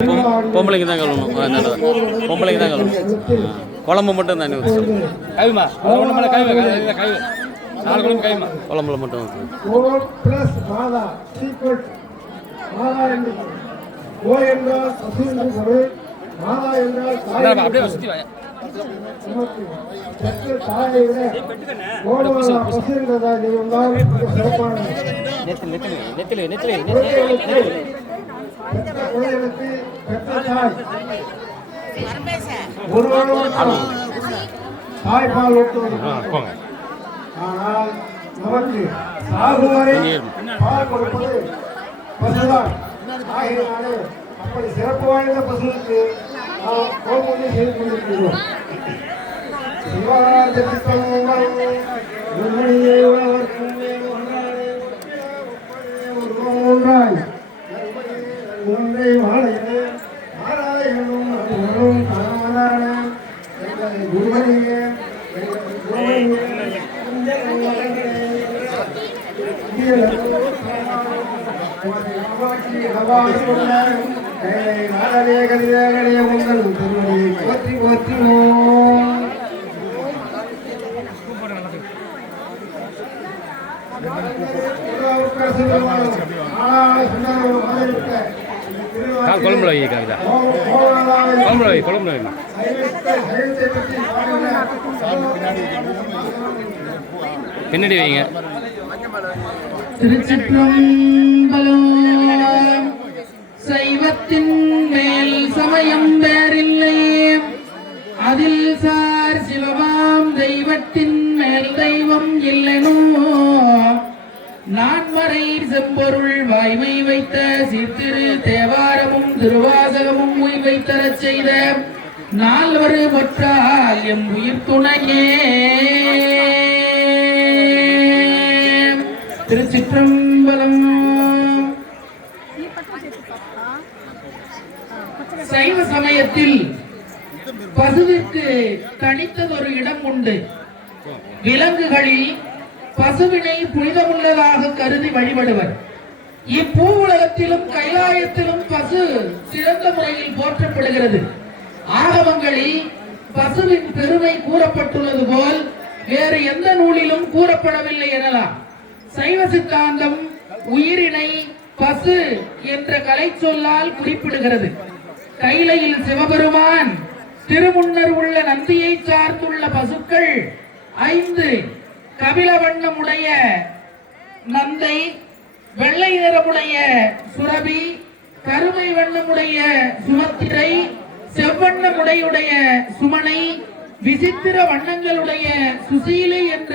பொம்பளைக்கு தான் கழுவணும். அதனால பொம்பளைக்கு தான் கழுவணும். குழம்பு மட்டும் தண்ணி ஊற்றி கைமா கை 4 குழம்பு கைமா குழம்புல மட்டும் ஊற்றி அப்படியே சுற்றி வாங்க. தாய்ப்பால் ஊட்டுவது. ஆனால் நமக்கு சாகுவரை பால் கொடுப்பது பசுதான். ஆகையினாலே அப்படி சிறப்பு வாய்ந்த பசுவுக்கு நாம் கோபுரம் செய்து கொண்டிருக்கிறோம். ஒன்றை வாழையே ஆராயணும் அதுவரும் கணவனான குருவனையே போற்றி போற்றுவோம். குழம்புல வை கவிதா குழம்புல வை பின்னாடி வைங்க. திருச்சிற்றம்பலம். சைவத்தின் மேல் சமயம் வேறில்லை, அதில் சார் சிவமாம் தெய்வத்தின் மேல் தெய்வம் இல்லைனோ. நான்மறை செம்பொருள் வாய்மை வைத்த சித்திரு தேவாரமும் திருவாசகமும் வைத்தரச் செய்த நால்வரு ஒற்றால் எம் உயிர் துணையே. திருச்சிற்றம்பலம். சைவ சமயத்தில் பசுவிற்கு தனித்ததொரு இடம் உண்டு. விலங்குகளில் பசுவினை புனிதமுள்ளதாக கருதி வழிபடுவர். இப்பூ உலகத்திலும் கைலாயத்திலும் பசு சிறந்த முறையில் போற்றப்படுகிறது. ஆகமங்களில் பசுவின் பெருமை கூறப்பட்டுள்ளது போல் வேறு எந்த நூலிலும் கூறப்படவில்லை எனலாம். சைவ சித்தாந்தம் உயிரினை பசு என்ற கலை சொல்லால் குறிப்பிடுகிறது. கைலையில் சிவபெருமான் திருமுன்னர் உள்ள நந்தியை சார்ந்துள்ள பசுக்கள் 5 கபில வண்ணமுடைய நந்தை, வெள்ளை நிறமுடைய சுரபி, கருமை வண்ணமுடைய சுமத்திரை, செவ்வண்ணமுடையுடைய சுமனை, விசித்திர வண்ணங்களுடைய சுசீலை என்ற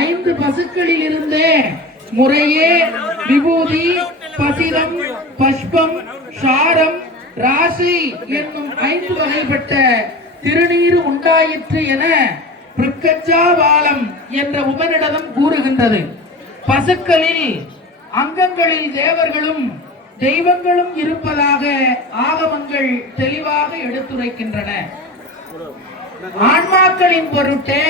5 பசுக்களில் இருந்தே முறையே விபூதி, பசிதம், பஷ்பம், சாரம், ராசி என்னும் 5 வகைப்பட்ட திருநீர் உண்டாயிற்று என பிருக்கச்சாபாலம் என்ற உபநிடதம் கூறுகின்றது. பசுக்களில் அங்கங்களில் தேவர்களும் தெய்வங்களும் இருப்பதாக ஆகமங்கள் தெளிவாக எடுத்துரைக்கின்றன. ஆன்மாக்களின் பொருட்டே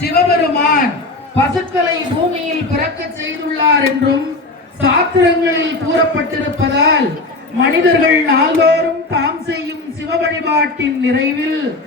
சிவபெருமான் பசுக்களை பூமியில் பிறக்க செய்துள்ளார் என்றும் சாத்திரங்களில் கூறப்பட்டிருப்பதால் மனிதர்கள் நாள்தோறும் தாம் செய்யும் சிவ வழிபாட்டின் நிறைவில்